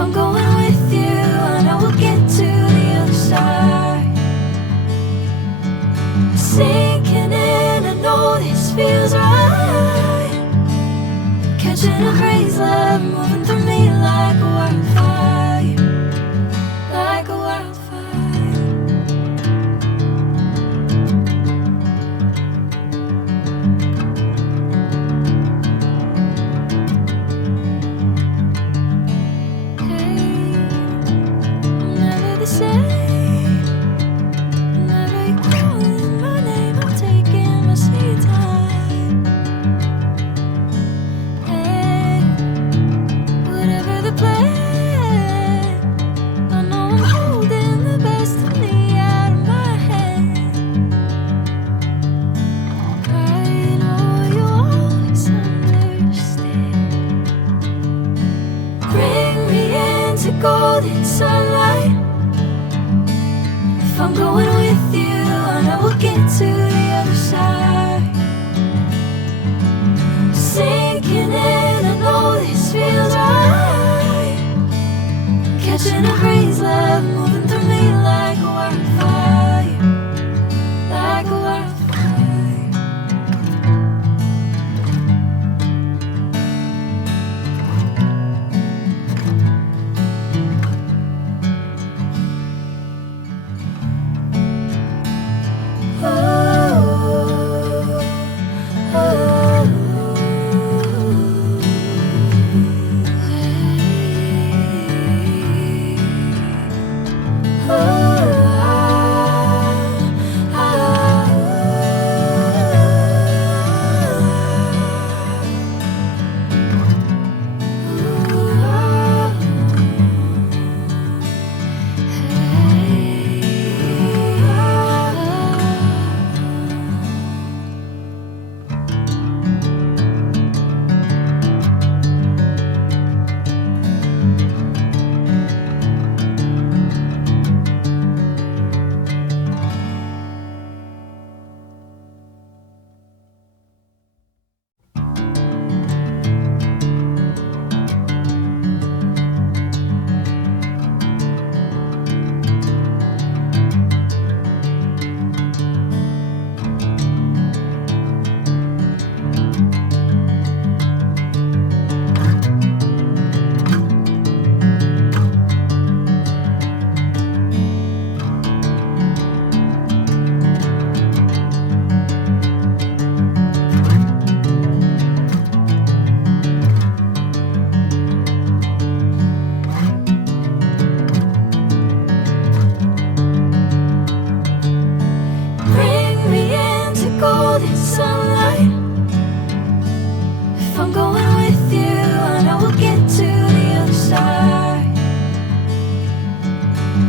I'm going with you, I know we'll get to the other side. Sinking in, I know this feels right. Catching a crazy love, moving through me like a wildfire, like a wildfire. Golden sunlight. If I'm going with you, I know we'll get to the other side. Sinking in, I know this feels right. Catching a crazy love, moving through me like a wildfire, like a wildfire.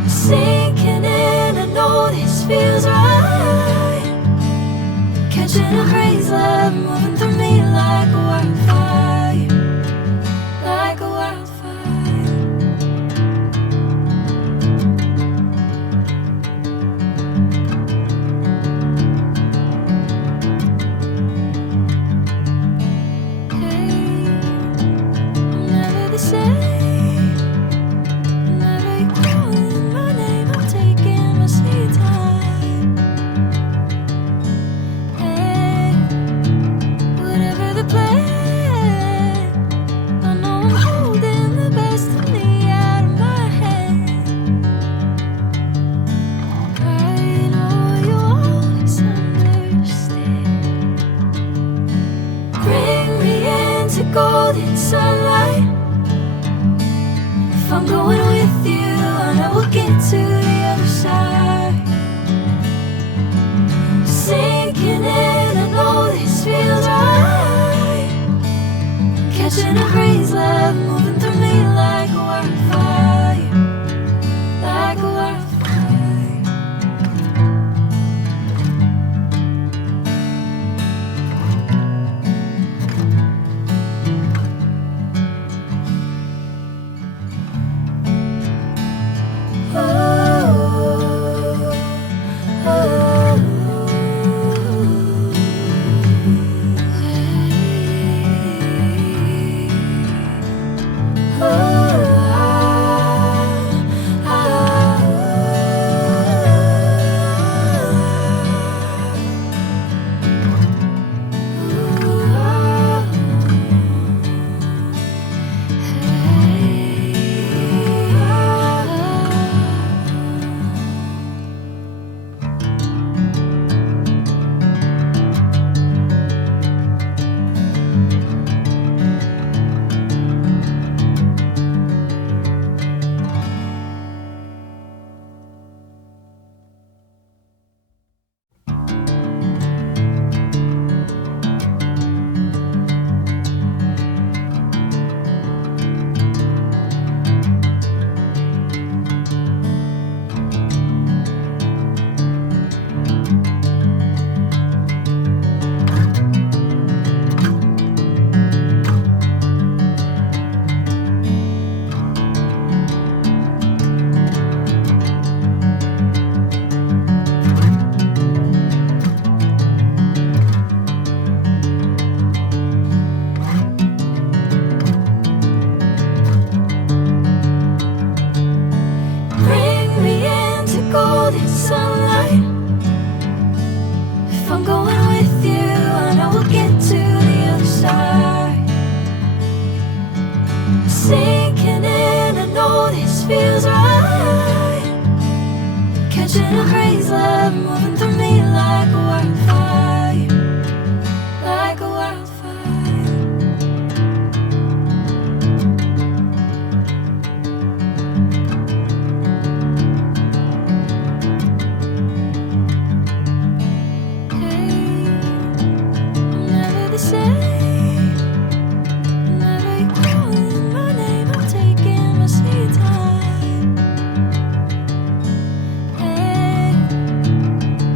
Sinking in, I know this feels right. Catching a crazy love, moving through me like a wildfire, like a wildfire. Hey, I'm never the same. Golden sunlight. If I'm going with you, I know we'll get to the other side. Sinking in, I know this feels right. Catching a crazy love, moving through me like a wildfire, like a wildfire. feels right. Catching a crazy love moving through me like a wildfire, like a wildfire. Hey, I'm never the same. Whenever you're calling my name, I'm taking my sweet time. Hey,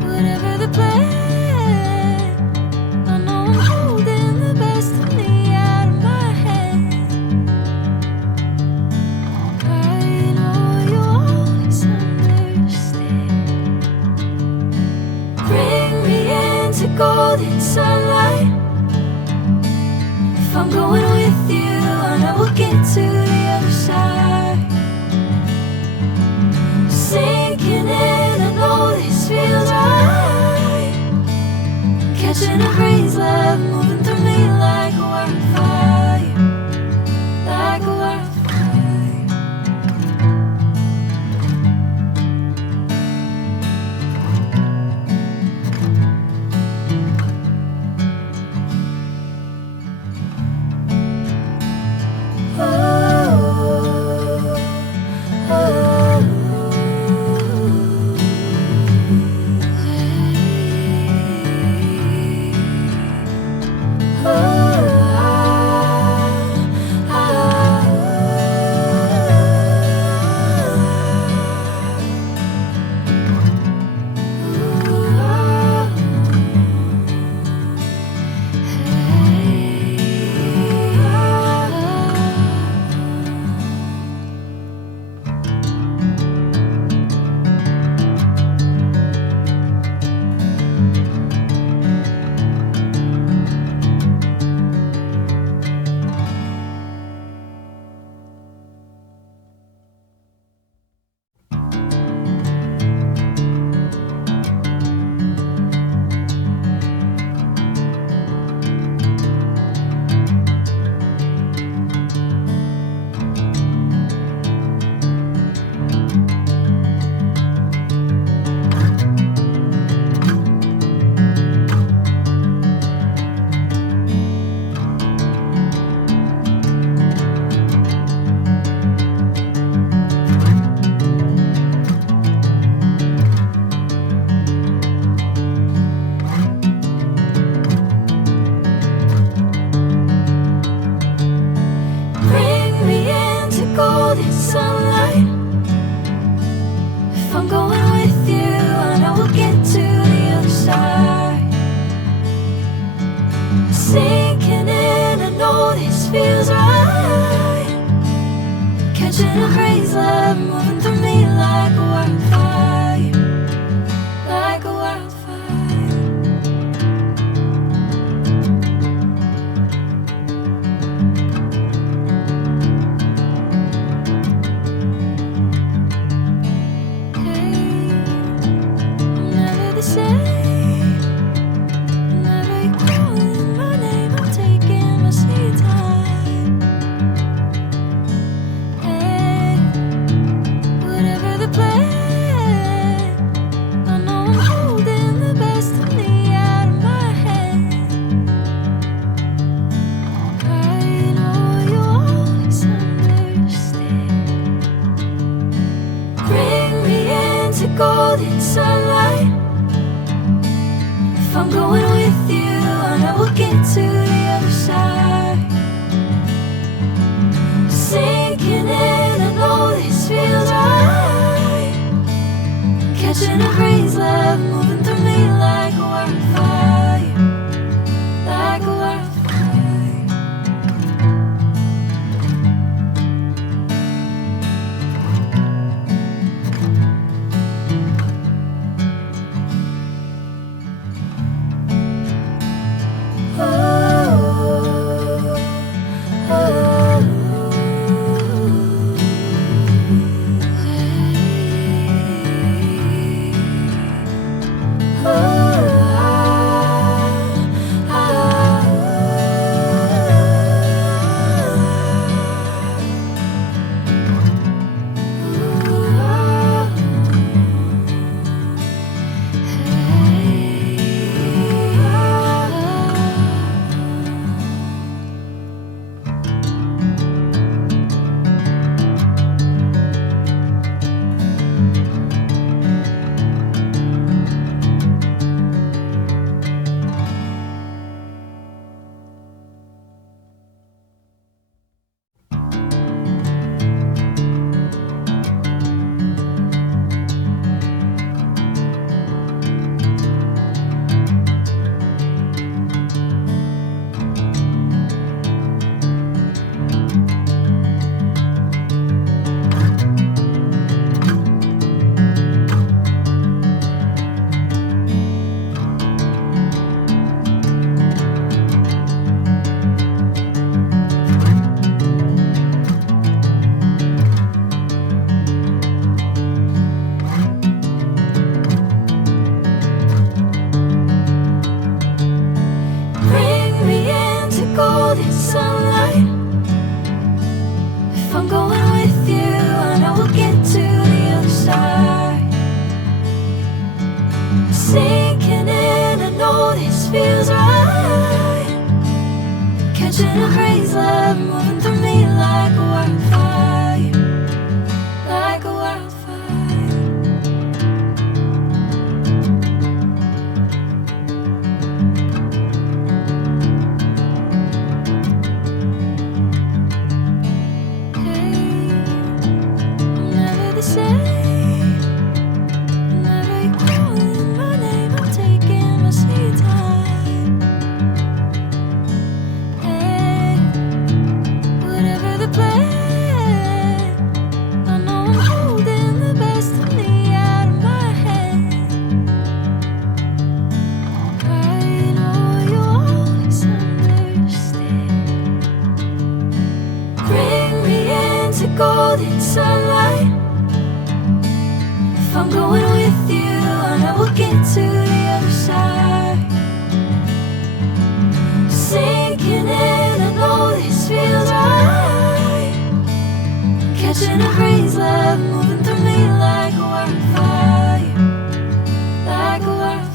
whatever the plan, I know I'm holding the best of me out of my hand. I know you always understand. Bring me into golden sunlight. If I'm going with you, I know we'll get to the other side. Sinking in, I know this feels right. Catching a crazy love moving through me like a wildfire, like a wildfire. Bring me into golden sunlight. If I'm going with you, I know we'll get to the other side. Sinking in, I know this feels right. Catching a crazy love moving through me like a wildfire, like a wildfire. Hey, I'm never the same. Whenever you're calling my name, I'm taking my sweet time. Hey, whatever the plan, I know I'm holding the best of me out of my hand. I know you always understand. Bring me into golden sunlight. If I'm going with you, I know we'll get to the other side. Sinking in, I know this feels right. Catching a crazy love moving through me like a wildfire, like a wildfire. catching a crazy love moving through me like a wildfire, like a wildfire. Hey, I'm never the same. Whenever you're calling my name, I'm taking my sweet time. Hey, whatever the plan, I know I'm holding the best of me out of my head. I know you always understand. Bring me into golden sunlight. If I'm going with you, I know we'll get to the other side. Sinking in, I know this feels right. Catching a crazy love moving through me like a wildfire, like a wildfire.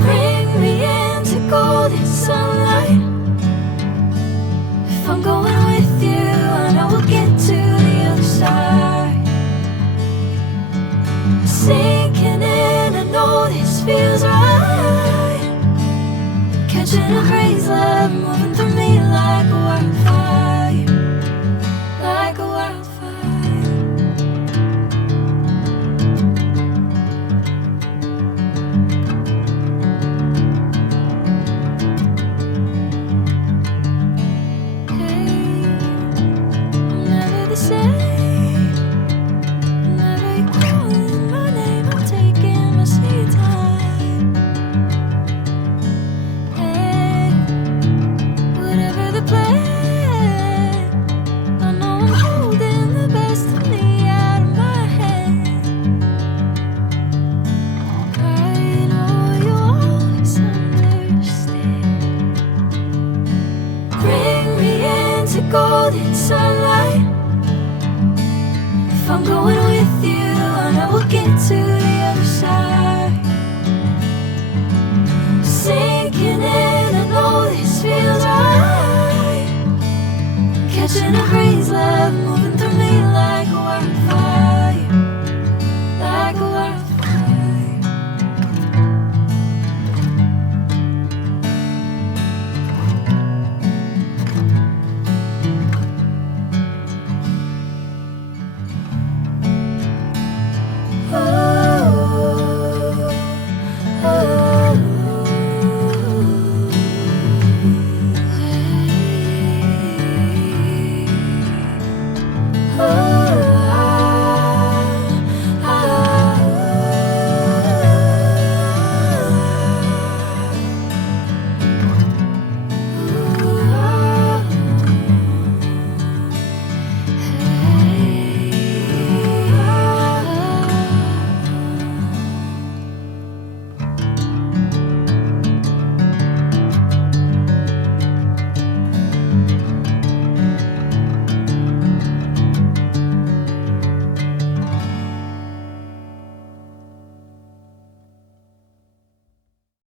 Bring me into golden sunlight. If I'm going with you, I know we'll get to the other side. Sinking in, I know this feels right. Catching a crazy love moving through me like a wildfire, like a wildfire. Hey, I'm never the same. Whenever you're calling my name, I'm taking my sweet time. Hey, whatever the plan, I know I'm holding the best of me out of my head. I know you always understand. Bring me into golden sunlight. If I'm going with you, I know we'll get to the other side. Sinking in, I know this feels right. Catching a crazy love moving through me like